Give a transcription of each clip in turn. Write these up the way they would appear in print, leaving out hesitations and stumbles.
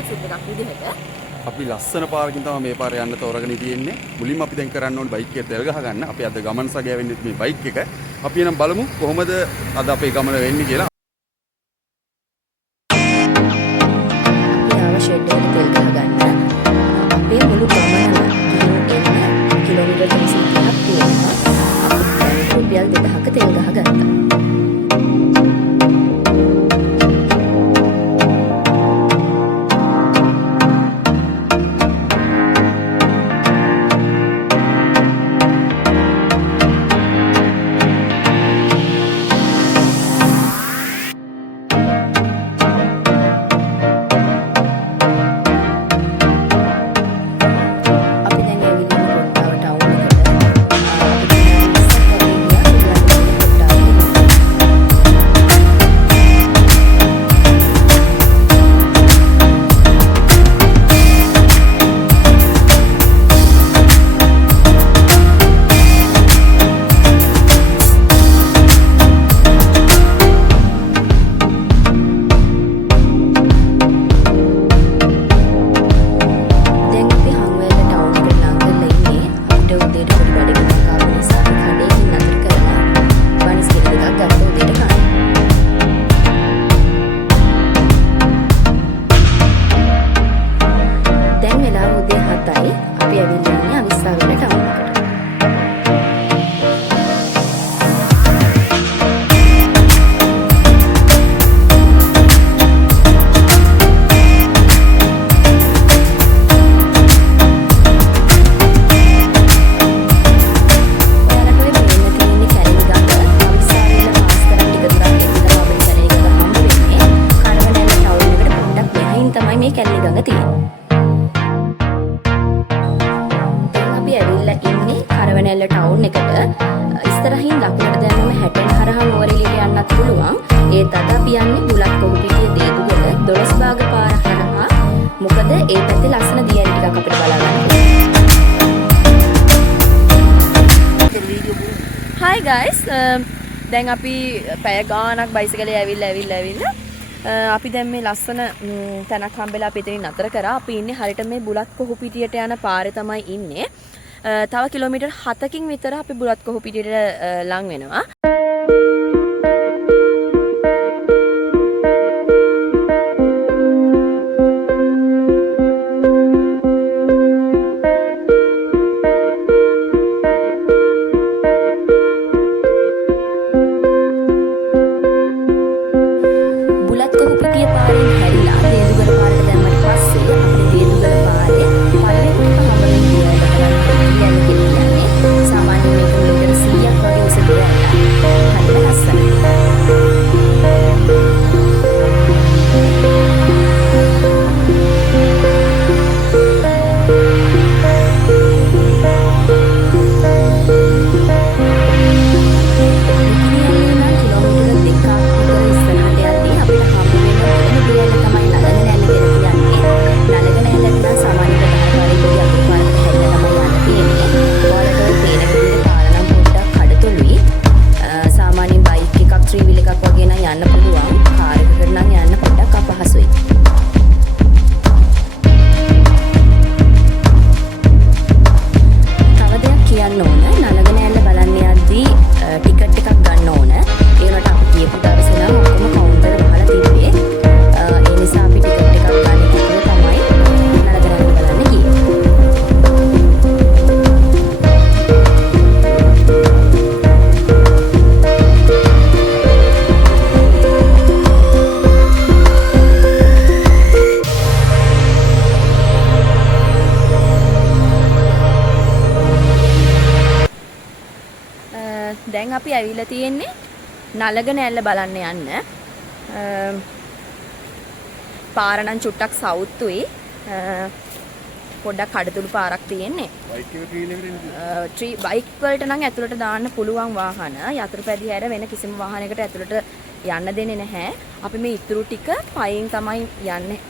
Exit එකක් විදිහට. අපි ලස්සන පාරකින් තමයි මේ පාර යන්න තෝරගෙන තියෙන්නේ. මුලින්ම අපි දැන් කරන්න ඕනේ බයික් එක තෙල් ගහ ගන්න. අපි අද ගමන සගයවෙන්නේ මේ බයික් එක. අපි එනම් බලමු කොහොමද අද අපේ ගමන වෙන්නේ කියලා. අපි ආව ෂෙඩ් එකට තෙල් ගහ ගන්න. අපේ මුළු ගමනම එන්න කිලෝමීටර් 330ක් තියෙනවා. අපි රුපියල් 2000ක තෙල් ගහ ගත්තා. කරවනැල්ල ටවුන් එකට ඉස්සරහින් දකුණට දැම්මම හැටන් හරහා නුවරඑළියට යන්නත් පුළුවන්. ඒත් අද අපි යන්නේ බුලත් කොහුපිටිය දේදුගල 12 භාග පාර හරහා. මොකද ඒ පැත්තේ ලස්සන දියැලි ටිකක් අපිට බලා ගන්න. Hi guys, දැන් අපි පැය ගාණක් බයිසිකලේ ඇවිල්ලා අපි දැන් මේ ලස්සන තැනක් හම්බෙලා අපි එතනින් නතර කරා. අපි ඉන්නේ හරියට මේ බුලත් කොහුපිටියට යන පාරේ තමයි ඉන්නේ. තව කිලෝමීටර් 7කින් විතර අපි බුලත් කොහුපිටියට ලං වෙනවා. බුලත් කොහුපිටිය පාරෙන් හැරිලා දේදුගල පාරට දැම්මට පස්සේ අපිට දේදුගල පාරේ පල්ලෙට්ටක සාමාන්‍ය මේ කිලෝමීටර් 100ක් වගේ උස දෙයක්. හරියට ලස්සනයි. දැන් අපි ඇවිල්ලා තියෙන්නේ නලගනැල්ල බලන්න යන්න. පාර නම් චුට්ටක් සවුත්තුයි. පොඩ්ඩක් කඩතුළු පාරක් තියෙන්නේ. බයික් වලට නම් ඇතුළට දාන්න පුළුවන් වාහන. යතුරුපැදි හැර වෙන කිසිම වාහනයකට ඇතුළට යන්න දෙන්නේ නැහැ. අපි මේ ඉතුරු ටික පයින් තමයි යන්නේ.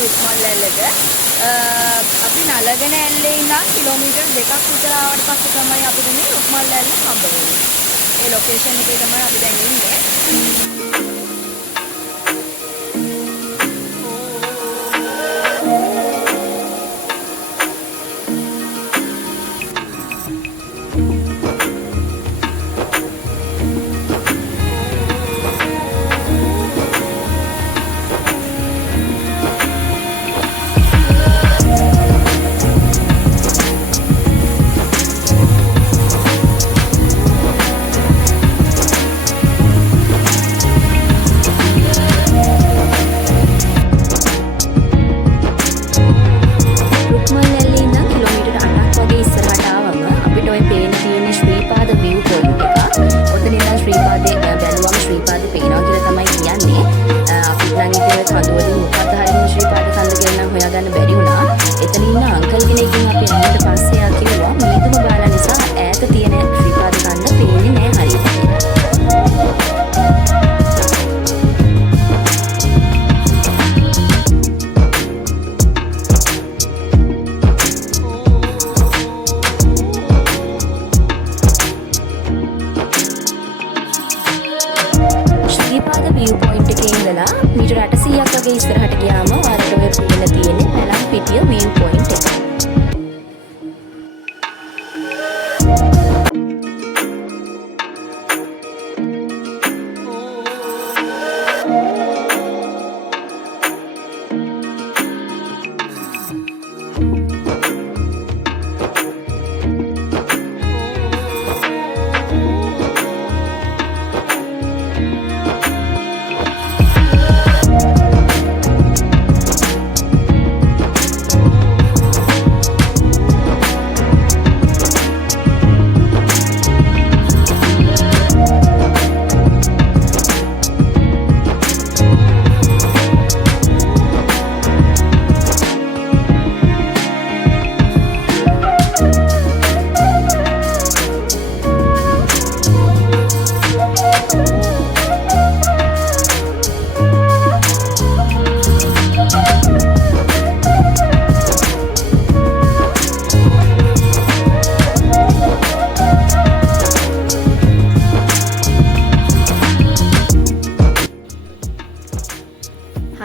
රුක්මල් ඇල්ලට. අපි නලගෙන ඇල්ලේ ඉඳන් කිලෝමීටර් 2ක් විතර ආවට පස්සේ තමයි අපිට මේ රුක්මල් ඇල්ල හම්බ වෙන්නේ. ඒ ලොකේෂන් එකේ තමයි අපි දැන් ඉන්නේ. view point එකේ ඉඳලා මීටර 800ක් වගේ ඉස්සරහට ගියාම ඔයාලට ඔය පේන තියෙන්නේ පැලම්පිටිය view point එක.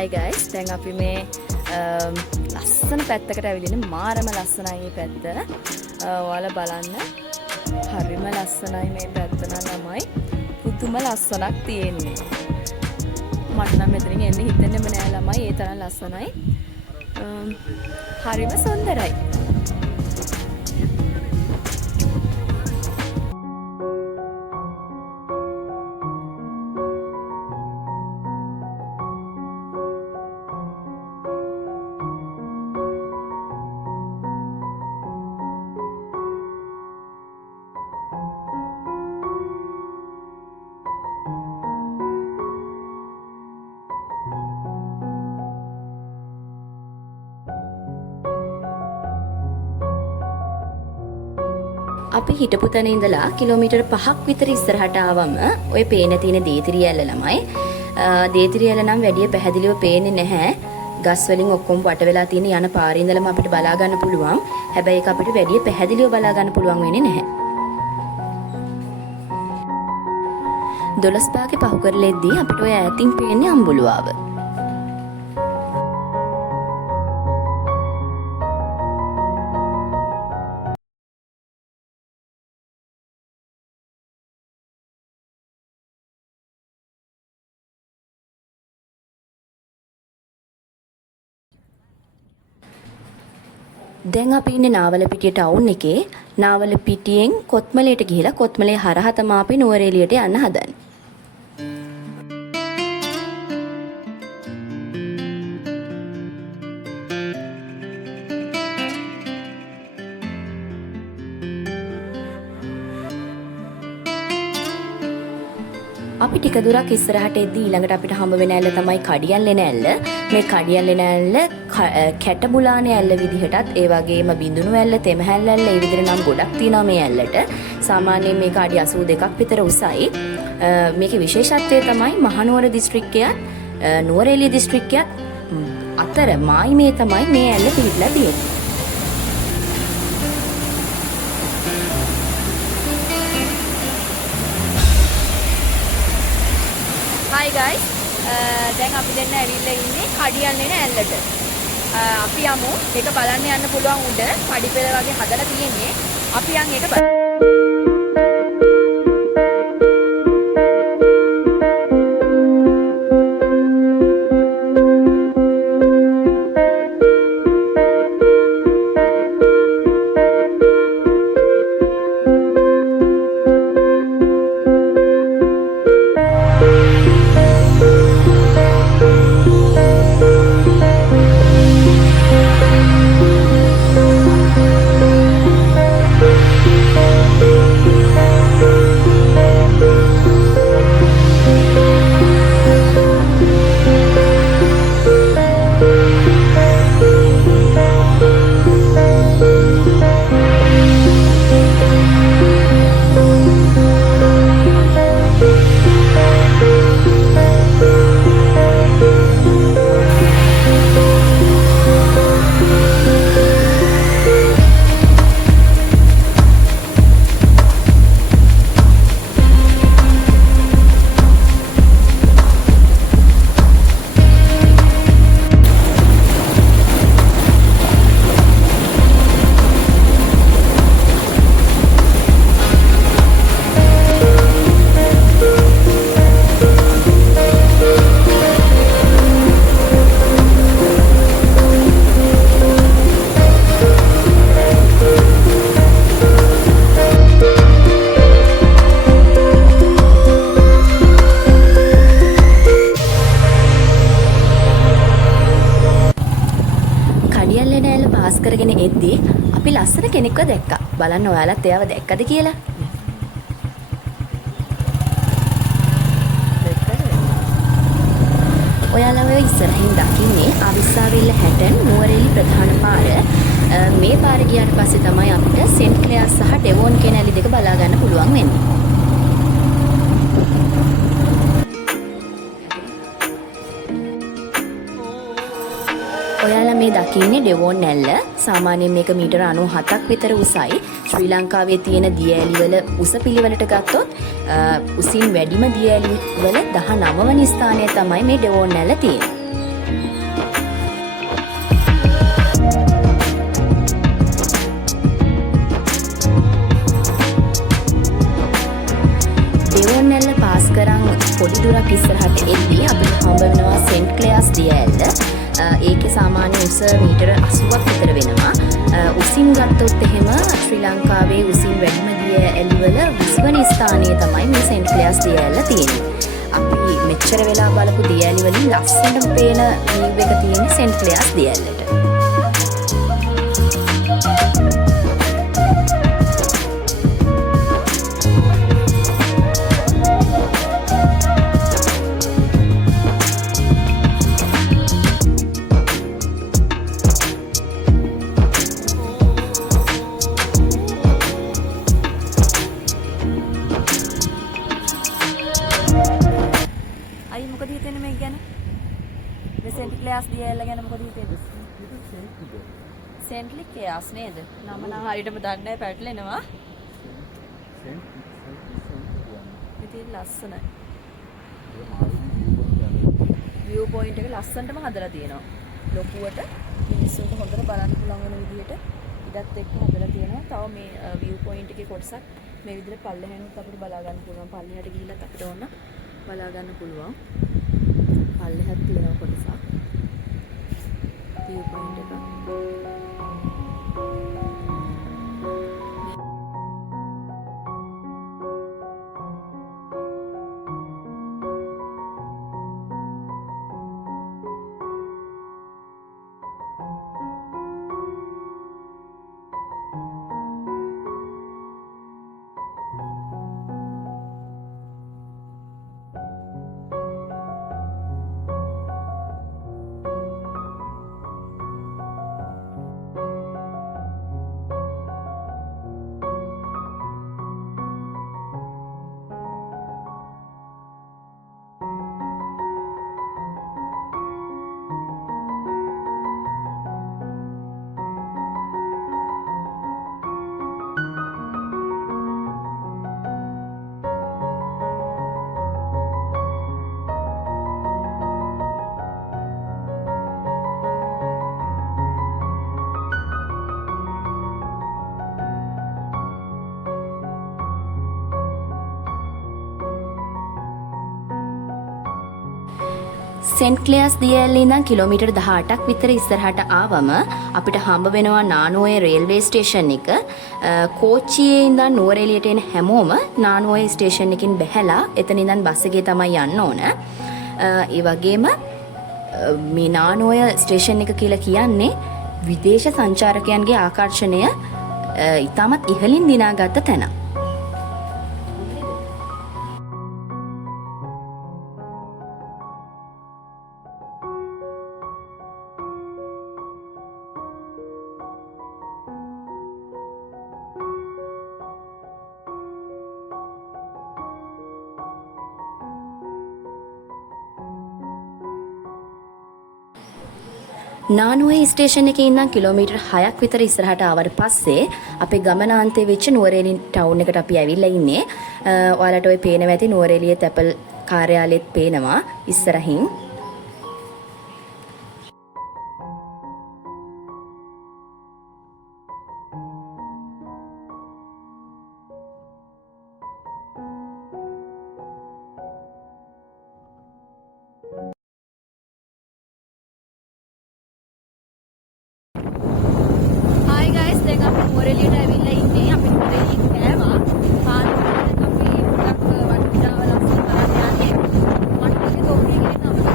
Hi guys, දැන් අපි මේ ලස්සන පැත්තකට ඇවිදින්නේ මාරම ලස්සනයි මේ පැත්ත. ඔයාලා බලන්න. හරිම ලස්සනයි මේ පැත්ත නමයි. පුදුම ලස්සනක් තියෙන්නේ. මට නම් මෙතනින් එන්න හිතෙන්නෙම නෑ ළමයි. ඒ තරම් ලස්සනයි. හරිම සුන්දරයි. අපි හිටපු තැන ඉඳලා කිලෝමීටර් 5ක් විතර ඉස්සරහට ආවම ඔය පේන තියෙන දේතිරිය ඇල්ල ළමයි. දේතිරිය ඇල්ල නම් වැඩි පැහැදිලිව පේන්නේ නැහැ. ගස් වලින් ඔක්කොම වට වෙලා තියෙන යන පාරේ ඉඳලම අපිට බලා ගන්න පුළුවන්. හැබැයි ඒක අපිට වැඩි පැහැදිලිව බලා ගන්න පුළුවන් වෙන්නේ නැහැ. 12 පාගේ පහු කරලෙද්දී අපිට ඔය ඈතින් පේන්නේ අම්බුලුවාව. දැන් අපි ඉන්නේ නාවලපිටිය ටවුන් එකේ. නාවලපිටියෙන් කොත්මලේට ගිහිලා කොත්මලේ හරහා තමයි අපි නුවරඑළියට යන්න හදන්නේ. අපි ටික දුරක් ඉස්සරහට එද්දී ඊළඟට අපිට හම්බ වෙන ඇල්ල තමයි කඩියල්ලෙන ඇල්ල. මේ කඩියල්ලෙන ඇල්ල කැටබුලානේ ඇල්ල විදිහටත් ඒ වගේම බිඳුණු ඇල්ල, තෙමහැල් ඇල්ල ඒ විදිහට නම් ගොඩක් තියෙනවා මේ ඇල්ලට. සාමාන්‍යයෙන් මේක අඩි 82ක් විතර උසයි. මේකේ විශේෂත්වය තමයි මහනුවර දිස්ත්‍රික්කයත් නුවරඑළිය දිස්ත්‍රික්කයත් අතර මායිමේ තමයි මේ ඇල්ල පිහිටලා තියෙන්නේ. Hi guys, දැන් අපි දෙන්න ඇවිල්ලා ඉන්නේ කඩියල් එන ඇල්ලට. අපි යමු ඒක බලන්න යන්න පුළුවන් උඩ පඩිපෙළ වගේ හදලා තියෙන්නේ. අපි යන් ඒක බලමු. කරගෙන එද්දී අපි ලස්සන කෙනෙක්ව දැක්කා. බලන්න ඔයාලත් එයාව දැක්කද කියලා? ඔයාලා ඔය ඉස්සරහින් දකින්නේ අවිස්සාවෙල්ල හැටන් නුවරඑළිය ප්‍රධාන පාර. මේ පාර ගියාට පස්සේ තමයි අපිට සෙන්ට් ක්ලෙයාස් සහ ඩෙවොන් කියන ඇලි දෙක බලා ගන්න පුළුවන් වෙන්නේ. ඔයාලා මේ දකින්නේ ඩෙවොන් ඇල්ල. සාමාන්‍යයෙන් මේක මීටර 97ක් විතර උසයි. ශ්‍රී ලංකාවේ තියෙන දිය ඇලි වල උස පිළිවෙලට ගත්තොත් උසින් වැඩිම දිය ඇලි වල 19 වෙනි ස්ථානය තමයි මේ ඩෙවොන් ඇල්ල තියෙන්නේ. ඩෙවොන් ඇල්ල පාස් කරන් පොඩි දුරක් ඉස්සරහට එද්දී අපිට හම්බ වෙනවා සෙන්ට් ක්ලෙයාස් දිය ඇල්ල. ඒකේ සාමාන්‍ය උස මීටර 80ක් විතර වෙනවා. උසින් ගත්තොත් එහෙම ශ්‍රී ලංකාවේ උසින් වැඩිම දිය ඇලි වල 20 වෙනි ස්ථානය තමයි මේ සෙන්ට් ක්ලෙයාස් දිය ඇල්ල තියෙන්නේ. අපි මෙච්චර වෙලා බලපු දිය ඇලි වලින් ලස්සනට පේන view එක තියෙන්නේ සෙන්ට් ක්ලෙයාස් දිය ඇල්ලට. මොකද හිතෙන්නේ මේක ගැන? මේ සෙන්ට් ක්ලෙයාස් දිය ඇල්ල ගැන මොකද හිතෙන්නේ? සෙන්ට් ක්ලෙයාස් නේද? නම නම් හරියටම දන්නේ නැහැ, පැටලෙනවා. ඉතින් ලස්සනයි. view point එක ලස්සනටම හදලා තියෙනවා. ලොකුවට මිනිස්සුන්ට හොඳට බලන්න පුළුවන් වෙන විදිහට ඉදත් එක්ක හදලා තියෙනවා. තව මේ view point එකේ කොටසක් මේ විදිහට පල්ලෙහැනුත් අපිට බලා ගන්න පුළුවන්. පල්ලෙහාට ගිහිල්ලත් අපිට ඕන බලා ගන්න පුළුවන්. පල්ලෙහාත් තියෙන කොටසක් view point එක. සෙන්ට් ක්ලියර්ස් දියඇල්ලේ ඉඳන් කිලෝමීටර් 18ක් විතර ඉස්සරහට ආවම අපිට හම්බ වෙනවා නානුඔය රේල්වේ ස්ටේෂන් එක. කෝච්චියේ ඉඳන් නුවරඑළියට එන හැමෝම නානුඔය ස්ටේෂන් එකකින් බැහැලා එතන ඉඳන් බස් එකේ තමයි යන්න ඕන. ඒ වගේම මේ නානුඔය ස්ටේෂන් එක කියලා කියන්නේ විදේශ සංචාරකයන්ගේ ආකර්ෂණය ඉතාමත් ඉහළින් දිනාගත්ත තැන. නානුවේ ස්ටේෂන් එකේ ඉඳන් කිලෝමීටර් 6ක් විතර ඉස්සරහට ආවට පස්සේ අපේ ගමනාන්තයේ වෙච්ච නුවරඑළිය ටවුන් එකට අපි ඇවිල්ලා ඉන්නේ. ඔයාලට ওই පේනවා ඇති නුවරඑළිය තැපල් කාර්යාලයේත් පේනවා ඉස්සරහින්. දැන් අපි නුවරඑළියට ඇවිල්ලා ඉන්නේ. අපි නුවරඑළිය කෑවා. පාන්දරට අපි ටිකක් වටපිටාව ලස්සන බලන්න යන්නේ. මට ඉතින් ගෝරියගේ තමයි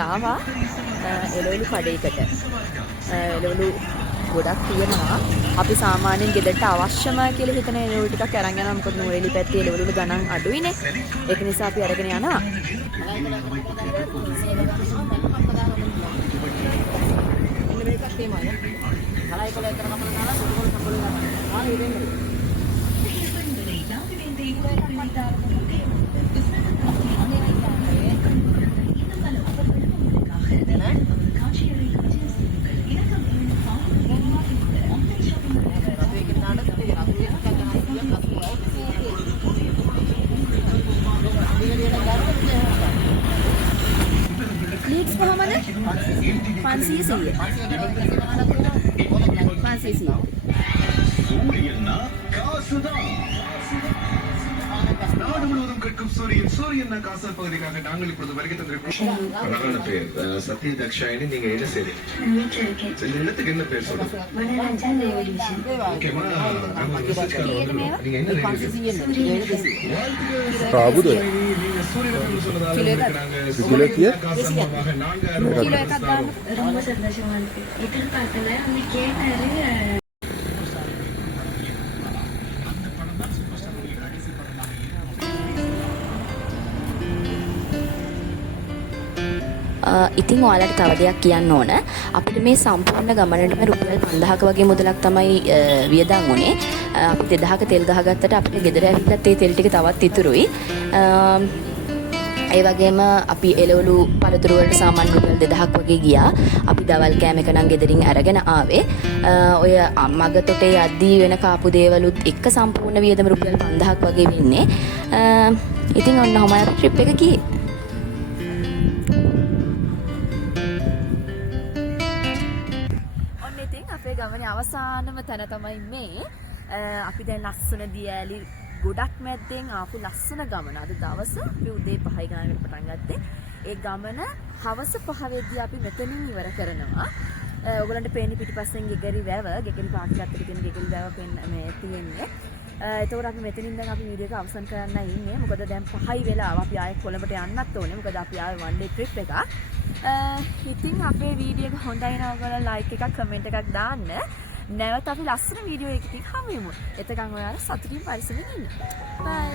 ආවා එළවලු කඩේකට. එළවලු ගොඩක් තියෙනවා. අපි සාමාන්‍යයෙන් ගෙදරට අවශ්‍යම කියලා හිතන එළවලු ටිකක් අරන් යනවා. මොකද නුවරඑළිය පැත්තේ එළවලු වල ගණන් අඩුයිනේ. ඒක නිසා අපි අරගෙන යනවා. ලීඩ්ස් කොහමද? 500 நாடு முழுவதும் கேட்கும் சூரியன் காசல் பகுதிக்காக நாங்கள் இப்பொழுது வருகை தந்திருக்கிறோம். அழகான பேர் சத்ய தக்ஷாயினி. நீங்க என்ன செய்றீங்க? இந்த இடத்துக்கு என்ன பேர் சொல்லுங்க? ஓகேமா, நாங்க ஒரு மெசேஜ் கார்டு வந்துரும். நீங்க என்ன ரேடியோ? ප්‍රාබුද நீங்க சூரியன் சொன்னதால நாங்க කිලෝ காசமாக 4000 කිලෝ එකක් ගන්න. ரொம்ப சந்தோஷமா இருக்கு. எதிர்பார்க்கல அவங்க கேட்டாரு. ඉතින් ඔයාලට තව දෙයක් කියන්න ඕන. අපිට මේ සම්පූර්ණ ගමනටම රුපියල් 5000ක වගේ මුදලක් තමයි වියදම් වුණේ. අපි 2000ක තෙල් ගහගත්තට අපිට ගෙදර ඇවිල්ලත් ඒ තෙල් ටික තවත් ඉතුරුයි. ඒ වගේම අපි එළවලු පළතුරු වලට සාමාන්‍ය රුපියල් 2000ක් වගේ ගියා. අපි දවල් කෑම එක නම් ගෙදරින් අරගෙන ආවේ. ඔය මග තොටේ යද්දී වෙන කාපු දේවලුත් එක්ක සම්පූර්ණ වියදම රුපියල් 5000ක් වගේ වෙන්නේ. ඉතින් ඔන්න ඔහම ට්‍රිප් එක ගියේ. අපේ ගමනේ අවසානම තැන තමයි මේ. අපි දැන් ලස්සන දියඇලි ගොඩක් මැද්දෙන් ආපු ලස්සන ගමන. අද දවස අපි උදේ 5 ගානකට පටන් ගත්තේ. ඒ ගමන හවස 5 වෙද්දී අපි මෙතනින් ඉවර කරනවා. ඔයගලන්ට පේන්නේ පිටිපස්සෙන් ගෙගරි වැව, ගෙගරි පාක් එකකට තියෙන ගෙගරි වැව මේ තියෙන්නේ. ඒතකොට අපි මෙතනින් දැන් අපි වීඩියෝ එක අවසන් කරන්න ඉන්නේ. මොකද දැන් 5යි වෙලාව අපි ආයෙත් කොළඹට යන්නත් ඕනේ. මොකද අපි ආවේ one day trip එකක්. ඉතින් අපේ වීඩියෝ එක හොඳයි නම් ඔයගොල්ලෝ ලයික් එකක් කමෙන්ට් එකක් දාන්න. නැවත අපි ලස්සන වීඩියෝ එකකින් හමු වෙමු. එතකන් ඔයාලා සතුටින් පරිස්සමෙන් ඉන්න. බයි.